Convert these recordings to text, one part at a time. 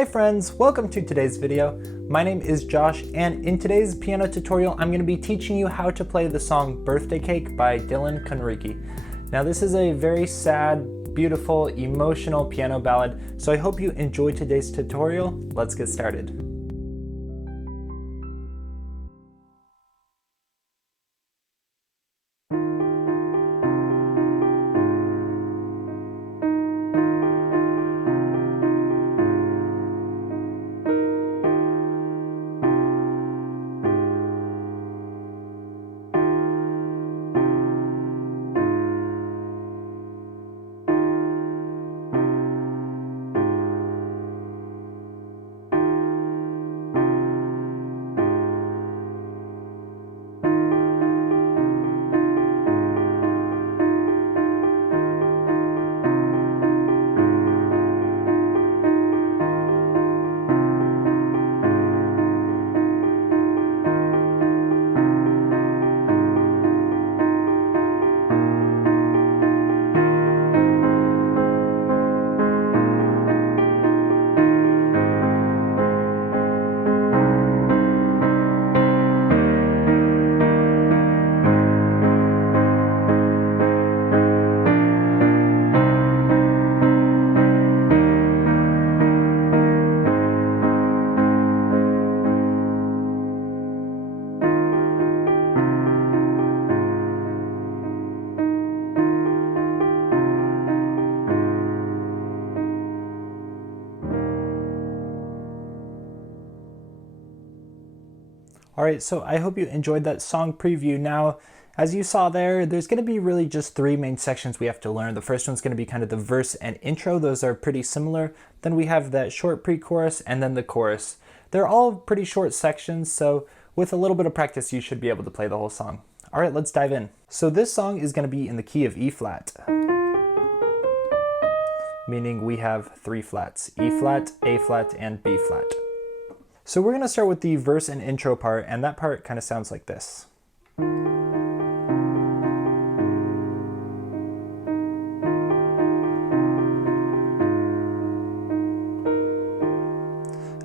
Hi friends, welcome to today's video. My name is Josh, and in today's piano tutorial I'm going to be teaching you how to play the song Birthday Cake by Conrique. Now this is a very sad, beautiful, emotional piano ballad, so I hope you enjoy today's tutorial. Let's get started. Alright, so I hope you enjoyed that song preview. Now, as you saw there's going to be really just three main sections we have to learn. The first one's going to be kind of the verse and intro. Those are pretty similar. Then we have that short pre-chorus and then the chorus. They're all pretty short sections, so with a little bit of practice you should be able to play the whole song. Alright, let's dive in. So this song is going to be in the key of E flat, meaning we have three flats: E flat, A flat, and B flat. So we're going to start with the verse and intro part, and that part kind of sounds like this.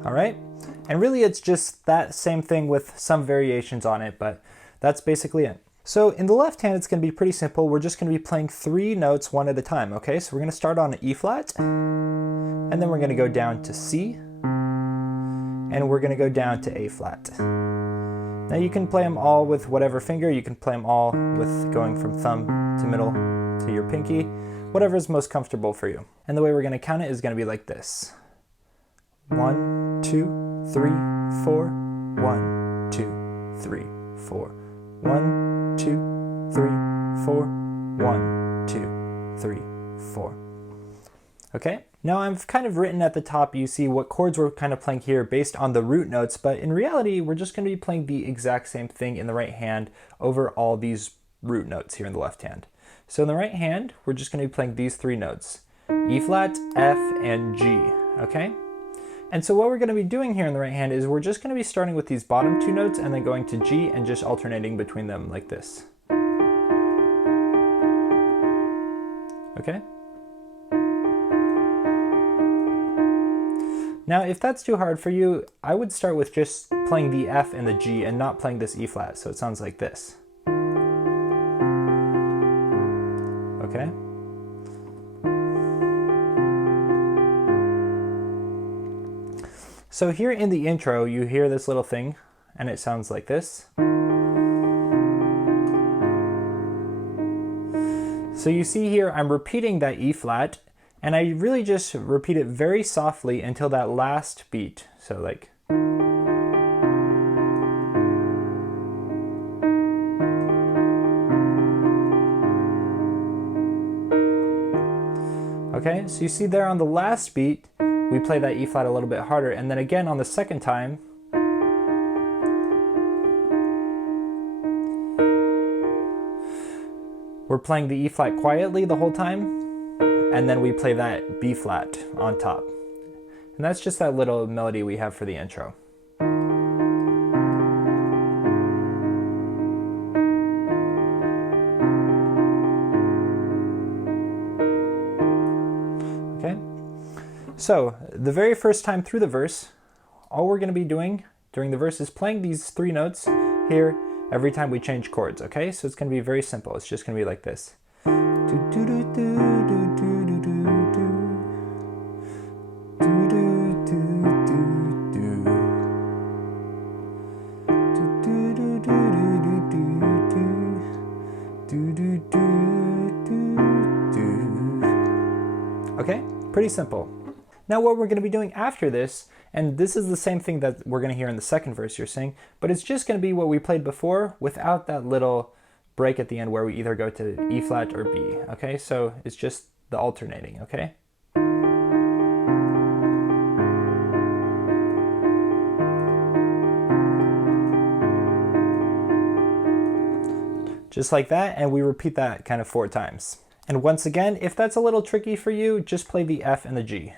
Alright, and really it's just that same thing with some variations on it, but that's basically it. So in the left hand it's going to be pretty simple. We're just going to be playing three notes one at a time, okay? So we're going to start on E flat, and then we're going to go down to C, and we're going to go down to A flat. Now you can play them all with whatever finger. You can play them all with going from thumb to middle to your pinky, whatever is most comfortable for you. And the way we're going to count it is going to be like this: 1, 2, 3, 4, 1, 2, 3, 4, 1, 2, 3, 4, 1, 2, 3, 4. Okay, now I've kind of written at the top, you see what chords we're kind of playing here based on the root notes, but in reality, we're just going to be playing the exact same thing in the right hand over all these root notes here in the left hand. So in the right hand, we're just going to be playing these three notes: E flat, F, and G, okay? And so what we're going to be doing here in the right hand is we're just going to be starting with these bottom two notes and then going to G and just alternating between them like this. Okay? Now, if that's too hard for you, I would start with just playing the F and the G and not playing this E flat, so it sounds like this. Okay? So here in the intro, you hear this little thing, and it sounds like this. So you see here, I'm repeating that E flat, and I really just repeat it very softly until that last beat. So like. Okay, so you see there on the last beat, we play that E flat a little bit harder, and then again on the second time, we're playing the E flat quietly the whole time, and then we play that B flat on top. And that's just that little melody we have for the intro. So the very first time through the verse, all we're going to be doing during the verse is playing these 3 notes here every time we change chords, okay? So it's going to be very simple. It's just going to be like this. Okay, pretty simple. Now what we're going to be doing after this, and this is the same thing that we're going to hear in the second verse you're singing, but it's just going to be what we played before without that little break at the end where we either go to E flat or B, okay? So it's just the alternating, okay? Just like that, and we repeat that kind of 4 times. And once again, if that's a little tricky for you, just play the F and the G.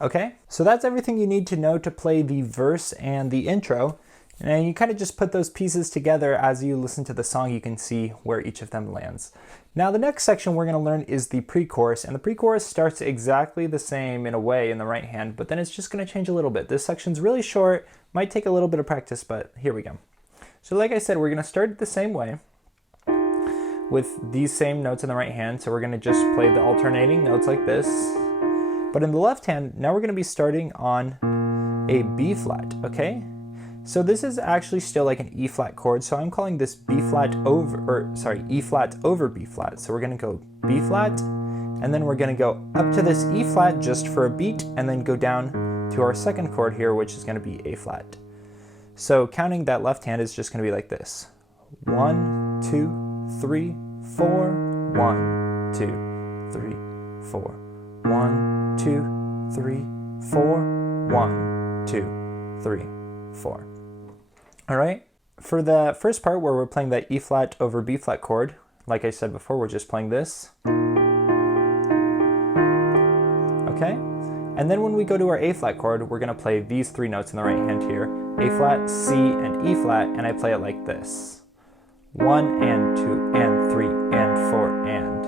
Okay, so that's everything you need to know to play the verse and the intro. And you kind of just put those pieces together as you listen to the song. You can see where each of them lands. Now the next section we're going to learn is the pre-chorus, and the pre-chorus starts exactly the same in a way in the right hand, but then it's just going to change a little bit. This section's really short, might take a little bit of practice, but here we go. So like I said, we're going to start the same way with these same notes in the right hand. So we're going to just play the alternating notes like this. But in the left hand, now we're going to be starting on a B flat, okay? So this is actually still like an E flat chord, so I'm calling this E flat over B flat. So we're going to go B flat, and then we're going to go up to this E flat just for a beat, and then go down to our second chord here, which is going to be A flat. So counting that left hand is just going to be like this. 1, 2, 3, 4, 1, 2, 3, 4. 1, 2, 3, 4, 1, 2, 3, 4. All right, for the first part where we're playing that E flat over B flat chord, like I said before, we're just playing this. Okay, and then when we go to our A flat chord, we're gonna play these 3 notes in the right hand here, A flat, C, and E flat, and I play it like this. 1 and 2 and 3 and 4 and.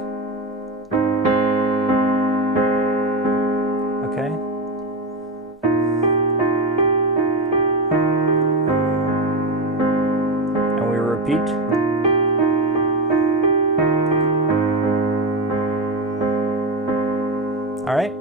Okay. And we repeat. All right.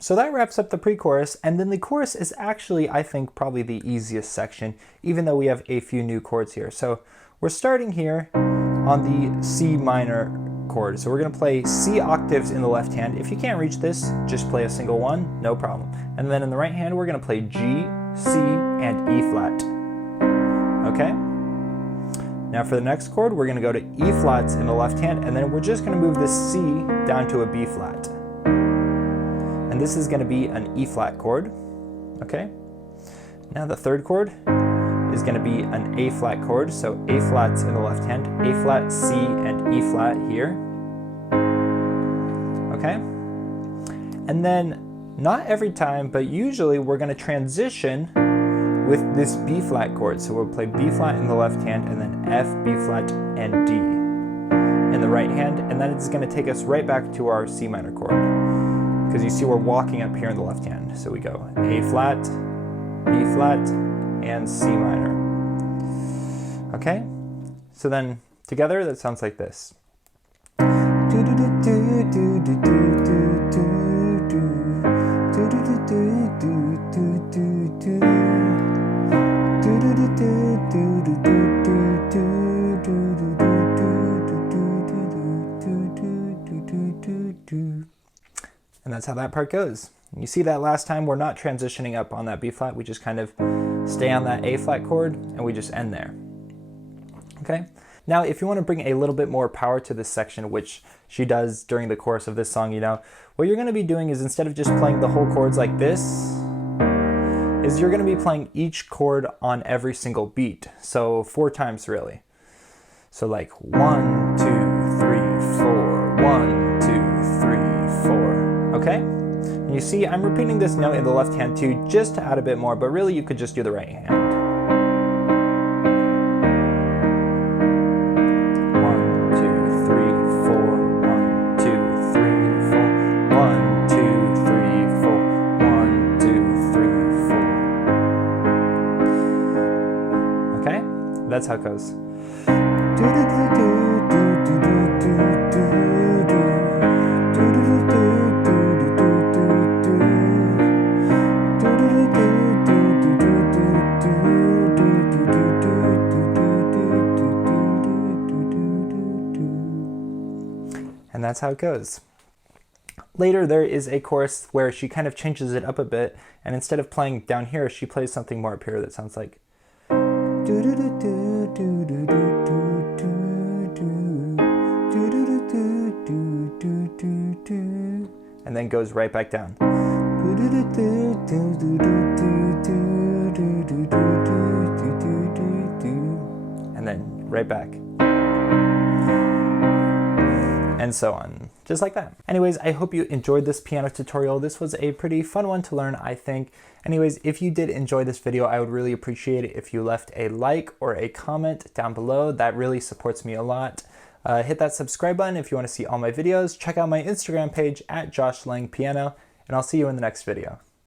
So that wraps up the pre-chorus, and then the chorus is actually, I think, probably the easiest section, even though we have a few new chords here. So we're starting here on the C minor chord. So we're going to play C octaves in the left hand. If you can't reach this, just play a single one, no problem. And then in the right hand, we're going to play G, C, and E flat. Okay? Now for the next chord, we're going to go to E flats in the left hand, and then we're just going to move this C down to a B flat. And this is going to be an E flat chord. Okay? Now the third chord is going to be an A flat chord, so A flats in the left hand, A flat, C, and E flat here. Okay? And then, not every time, but usually we're going to transition with this B flat chord. So we'll play B flat in the left hand, and then F, B flat, and D in the right hand, and then it's going to take us right back to our C minor chord. Because you see we're walking up here in the left hand. So we go A flat, B flat, and C minor. Okay? So then together that sounds like this. And that's how that part goes. You see that last time we're not transitioning up on that B flat, we just kind of stay on that A flat chord and we just end there. Okay? Now if you want to bring a little bit more power to this section, which she does during the chorus of this song, you know, what you're going to be doing is instead of just playing the whole chords like this, is you're going to be playing each chord on every single beat. So 4 times really. So like 1, 2, 3, 4, 1, 2, 3, 4. Okay? And you see, I'm repeating this note in the left hand too, just to add a bit more, but really you could just do the right hand. That's how it goes. And that's how it goes. Later, there is a chorus where she kind of changes it up a bit, and instead of playing down here, she plays something more up here that sounds like. And then goes right back down. And then right back. And so on, just like that. Anyways, I hope you enjoyed this piano tutorial. This was a pretty fun one to learn, I think. Anyways, if you did enjoy this video, I would really appreciate it if you left a like or a comment down below. That really supports me a lot. Hit that subscribe button if you want to see all my videos. Check out my Instagram page at Josh Lange Piano, and I'll see you in the next video.